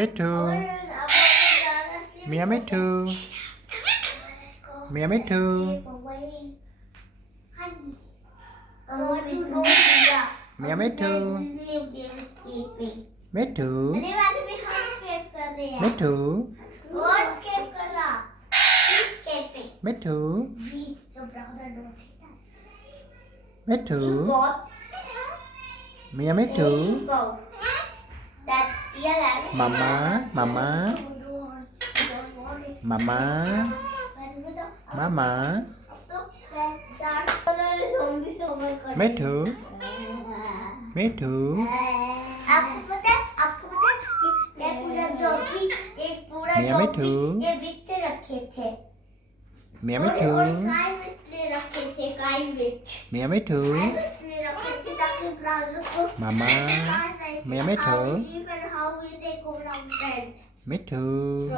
mithuu, meow mithuu, meow mithuu, meow mithuu, mithuu, mithuu, mithuu, mithuu, meow mithuu, mama, mama, mama, mama, mithuu, mithuu, meow mithuu, meow mithuu, meow mithuu, mama, meow mithuu, mithuu.